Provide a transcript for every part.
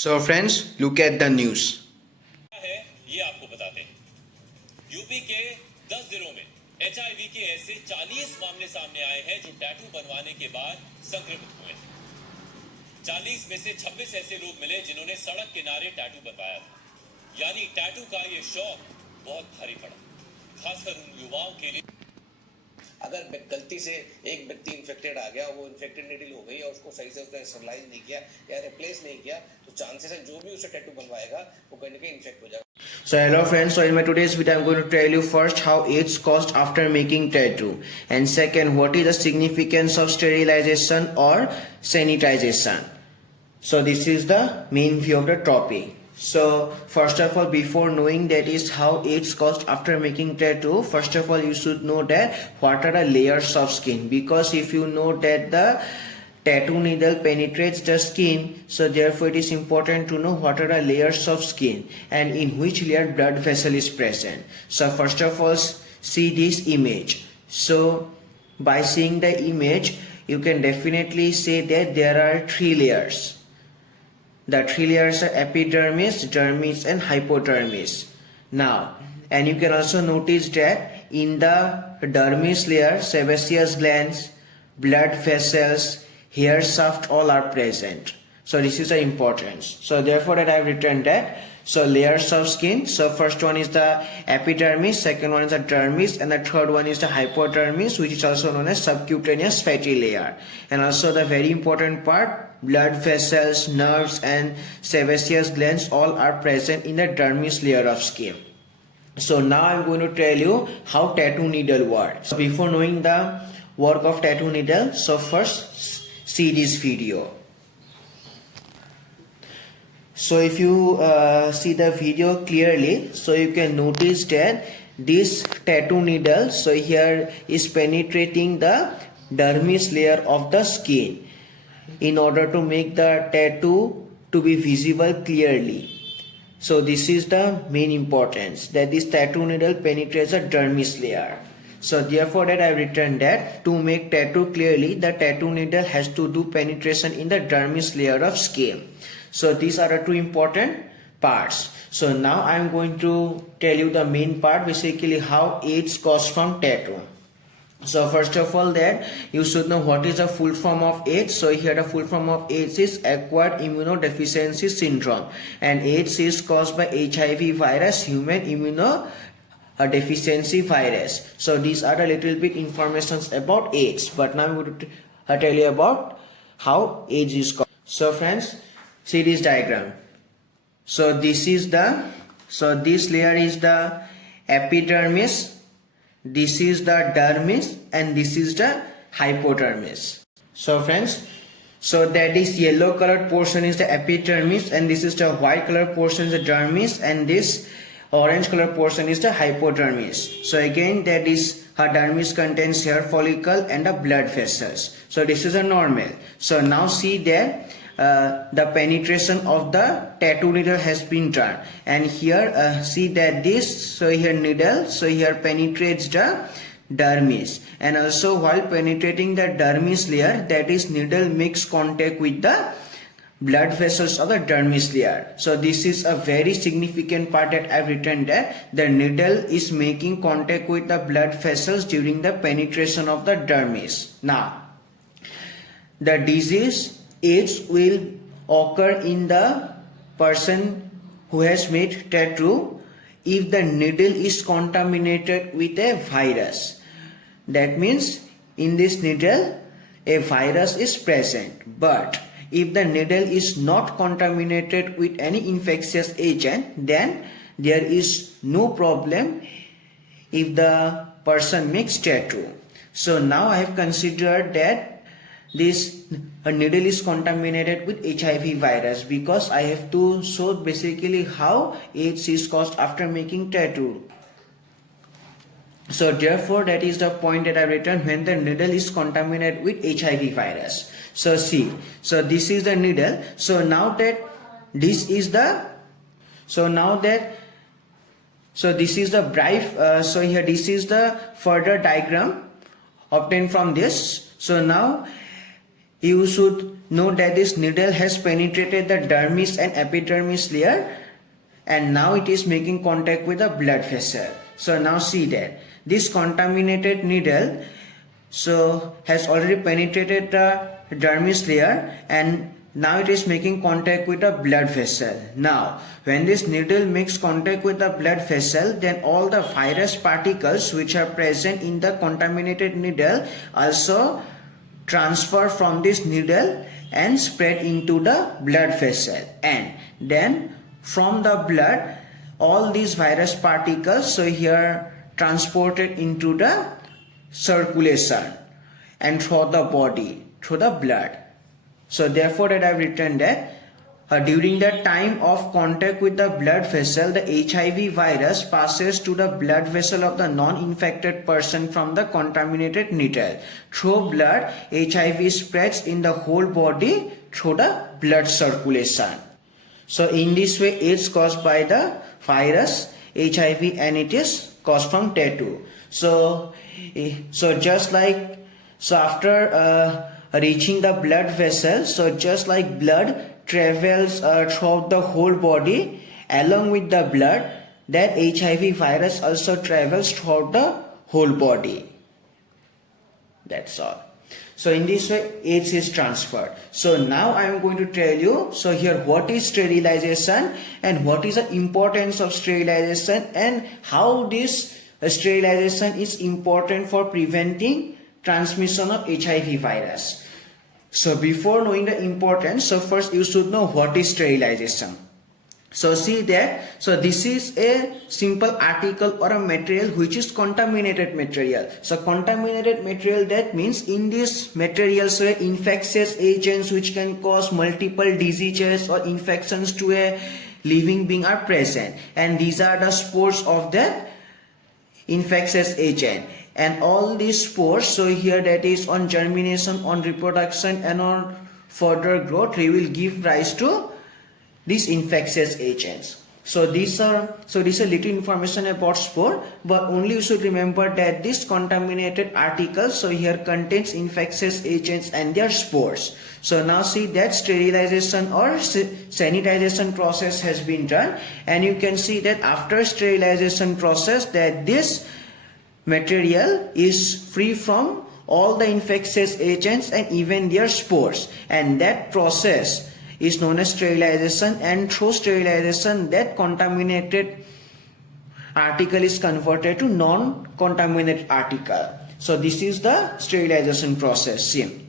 So friends, look at the news. है ये आपको बताते हैं। यूपी के 10 जिलों में एचआईवी के ऐसे 40 मामले सामने आए हैं जो टैटू बनवाने के बाद संक्रमित हुए। 40 में से 26 ऐसे लोग मिले जिन्होंने सड़क किनारे टैटू बनवाया था। यानी टैटू का ये शौक बहुत भारी पड़ा, खासकर उन युवाओं के लिए। अगर गलती से एक व्यक्ति इन्फेक्टेड आ गया, वो इन्फेक्टेड नीडल हो गई और उसको सही से उसने स्टरलाइज नहीं किया या रिप्लेस नहीं किया, तो चांसेस है जो भी उसे टैटू बनवाएगा वो कहीं ना कहीं इन्फेक्ट हो जाएगा। So hello friends, so in my today's video I'm going to tell you first how AIDS caused after making tattoo, and second what is the significance of sterilization or sanitization. So this is the main view of the topic. So first of all, before knowing that is how AIDS caused after making tattoo, first of all you should know that what are the layers of skin, because if you know that the tattoo needle penetrates the skin, so therefore it is important to know what are the layers of skin and in which layer blood vessel is present. So first of all, see this image. So by seeing the image you can definitely say that there are three layers. The three layers are epidermis, dermis and hypodermis. Now, and you can also notice that in the dermis layer, sebaceous glands, blood vessels, hair shaft all are present. So this is the importance. So therefore that I have written that. So layers of skin. So first one is the epidermis, second one is the dermis, and the third one is the hypodermis, which is also known as subcutaneous fatty layer. And also the very important part, blood vessels, nerves and sebaceous glands all are present in the dermis layer of skin. So now I am going to tell you how tattoo needle works. So before knowing the work of tattoo needle, so first see this video. So if you see the video clearly, so you can notice that this tattoo needle, so here is penetrating the dermis layer of the skin in order to make the tattoo to be visible clearly. So this is the main importance, that this tattoo needle penetrates the dermis layer. So therefore that I have written that to make tattoo clearly, the tattoo needle has to do penetration in the dermis layer of skin. So these are the two important parts. So now I am going to tell you the main part, basically how AIDS caused from tattoo. So first of all that you should know what is the full form of AIDS. So here the full form of AIDS is acquired immunodeficiency syndrome, and AIDS is caused by HIV virus, human immunodeficiency virus. So these are the little bit informations about AIDS, but now I'm going to tell you about how AIDS is caused. So friends, see this diagram. So this layer is the epidermis, this is the dermis, and this is the hypodermis. So friends, so that is yellow colored portion is the epidermis, and this is the white colored portion is the dermis, and this orange colored portion is the hypodermis. So again, that is her dermis contains hair follicle and the blood vessels. So this is a normal. So now see that the penetration of the tattoo needle has been done, and here see that this, so here needle, so here penetrates the dermis, and also while penetrating the dermis layer, that is needle makes contact with the blood vessels of the dermis layer. So this is a very significant part that I've written, that the needle is making contact with the blood vessels during the penetration of the dermis. Now the disease AIDS will occur in the person who has made tattoo if the needle is contaminated with a virus. That means in this needle a virus is present, but if the needle is not contaminated with any infectious agent, then there is no problem if the person makes tattoo. So now I have considered that this needle is contaminated with HIV virus, because I have to show basically how AIDS is caused after making tattoo. So therefore that is the point that I written, when the needle is contaminated with HIV virus. So see, so this is the needle. So now that this is the, so now that, so this is the brief, so here this is the further diagram obtained from this. So now you should know that this needle has penetrated the dermis and epidermis layer, and now it is making contact with the blood vessel. So now see that this contaminated needle has already penetrated the dermis layer, and now it is making contact with the blood vessel. Now when this needle makes contact with the blood vessel, then all the virus particles which are present in the contaminated needle also transfer from this needle and spread into the blood vessel, and then from the blood all these virus particles transported into the circulation and through the body, through the blood. So therefore that I have written that during the time of contact with the blood vessel, the HIV virus passes to the blood vessel of the non-infected person from the contaminated needle. Through blood, HIV spreads in the whole body through the blood circulation. So in this way, AIDS caused by the virus HIV, and it is caused from tattoo. So after reaching the blood vessel, so just like blood travels throughout the whole body, along with the blood, that HIV virus also travels throughout the whole body. That's all. So in this way, AIDS is transferred. So now I am going to tell you, so here what is sterilization and what is the importance of sterilization and how this sterilization is important for preventing transmission of HIV virus. So before knowing the importance, so first you should know what is sterilization. So see that, so this is a simple article or a material which is contaminated material. So contaminated material, that means in this material infectious agents which can cause multiple diseases or infections to a living being are present, and these are the spores of the infectious agent. And all these spores, so here that is on germination, on reproduction and on further growth, they will give rise to these infectious agents. So these are little information about spore, but only you should remember that this contaminated article so here contains infectious agents and their spores. So now see that sterilization or sanitization process has been done, and you can see that after sterilization process that this material is free from all the infectious agents and even their spores, and that process is known as sterilization, and through sterilization that contaminated article is converted to non-contaminated article. So this is the sterilization process. See,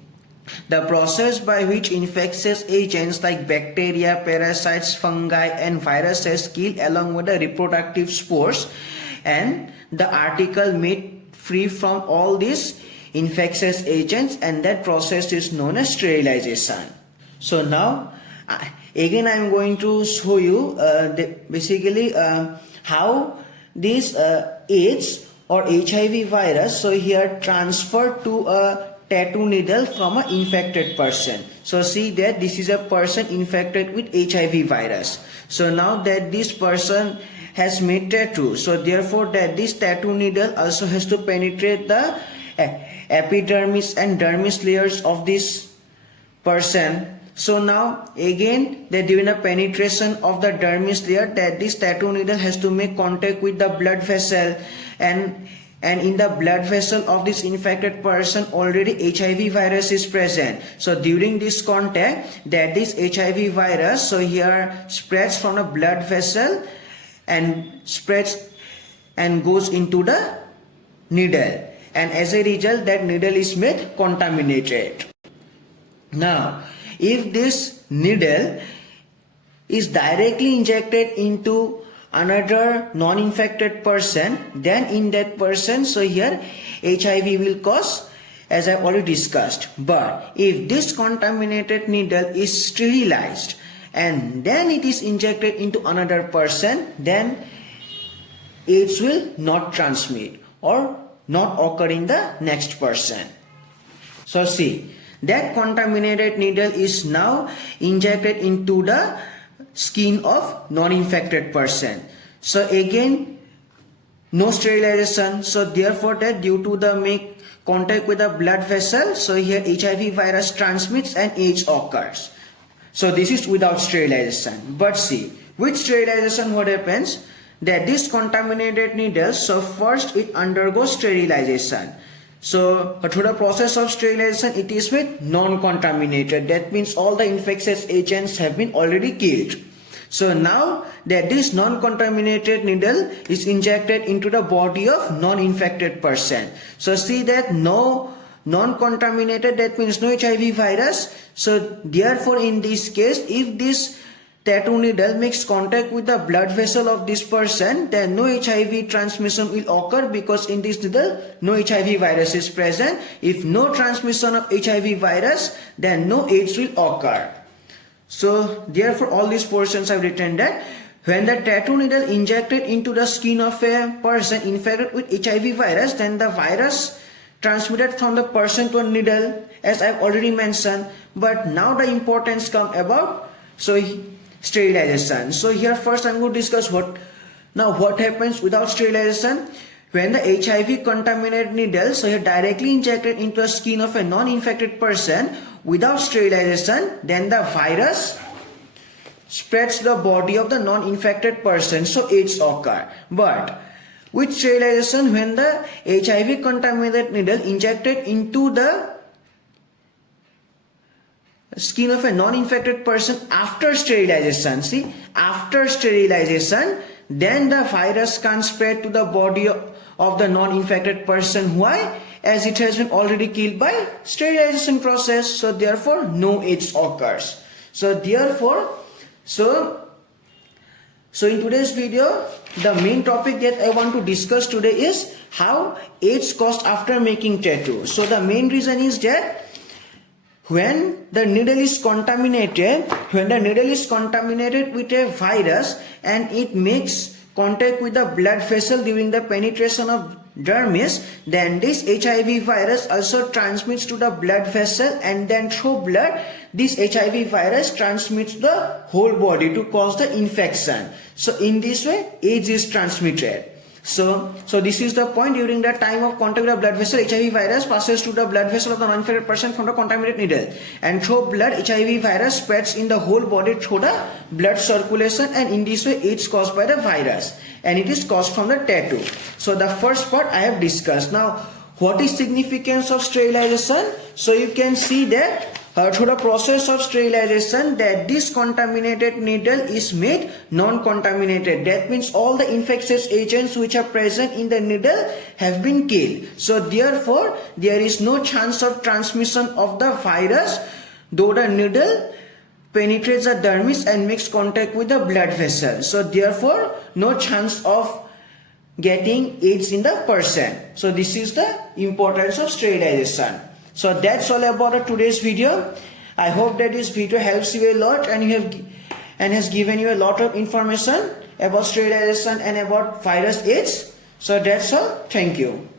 the process by which infectious agents like bacteria, parasites, fungi and viruses kill along with the reproductive spores and the article made free from all these infectious agents, and that process is known as sterilization. So now again I am going to show you basically how this AIDS or HIV virus so here transferred to a tattoo needle from an infected person. So see that this is a person infected with HIV virus. So now that this person has made tattoo, so therefore that this tattoo needle also has to penetrate the epidermis and dermis layers of this person. So now again that during the penetration of the dermis layer that this tattoo needle has to make contact with the blood vessel, and in the blood vessel of this infected person already HIV virus is present. So during this contact that this HIV virus so here spreads from a blood vessel and spreads and goes into the needle, and as a result that needle is made contaminated. Now if this needle is directly injected into another non-infected person, then in that person so here HIV will cause, as I already discussed. But if this contaminated needle is sterilized and then it is injected into another person, then AIDS will not transmit or not occur in the next person. So see, that contaminated needle is now injected into the skin of non-infected person. So again no sterilization, so therefore that due to the make contact with the blood vessel, so here HIV virus transmits and AIDS occurs. So this is without sterilization. But see, with sterilization what happens? That this contaminated needle, so first it undergoes sterilization. So through the process of sterilization it is with non-contaminated. That means all the infectious agents have been already killed. So now that this non-contaminated needle is injected into the body of non-infected person. So see that no non-contaminated, that means no HIV virus. So therefore in this case, if this tattoo needle makes contact with the blood vessel of this person, then no HIV transmission will occur, because in this needle no HIV virus is present. If no transmission of HIV virus, then no AIDS will occur. So therefore all these portions I've written that when the tattoo needle injected into the skin of a person infected with HIV virus, then the virus transmitted from the person to a needle, as I've already mentioned. But now the importance come about sterilization. So here first I'm going to discuss what happens without sterilization. When the HIV contaminated needle, so here directly injected into the skin of a non-infected person without sterilization, then the virus spreads to the body of the non-infected person, so AIDS occur. But with sterilization, when the HIV contaminated needle injected into the skin of a non-infected person after sterilization, then the virus can't spread to the body of the non-infected person. Why? As it has been already killed by sterilization process. So therefore no AIDS occurs. So therefore, so in today's video, the main topic that I want to discuss today is how AIDS caused after making tattoo. So the main reason is that when the needle is contaminated with a virus and it makes contact with the blood vessel during the penetration of dermis, then this HIV virus also transmits to the blood vessel, and then through blood this HIV virus transmits the whole body to cause the infection. So in this way AIDS is transmitted. So this is the point. During the time of contact with the blood vessel, HIV virus passes to the blood vessel of the non-infected person from the contaminated needle, and through blood HIV virus spreads in the whole body through the blood circulation, and in this way AIDS caused by the virus, and it is caused from the tattoo. So the first part I have discussed. Now what is significance of sterilization? So you can see that through the process of sterilization, that this contaminated needle is made non-contaminated. That means all the infectious agents which are present in the needle have been killed. So therefore there is no chance of transmission of the virus, though the needle penetrates the dermis and makes contact with the blood vessel. So therefore no chance of getting AIDS in the person. So this is the importance of sterilization. So that's all about today's video. I hope that this video helps you a lot and has given you a lot of information about sterilization and about virus AIDS. So that's all. Thank you.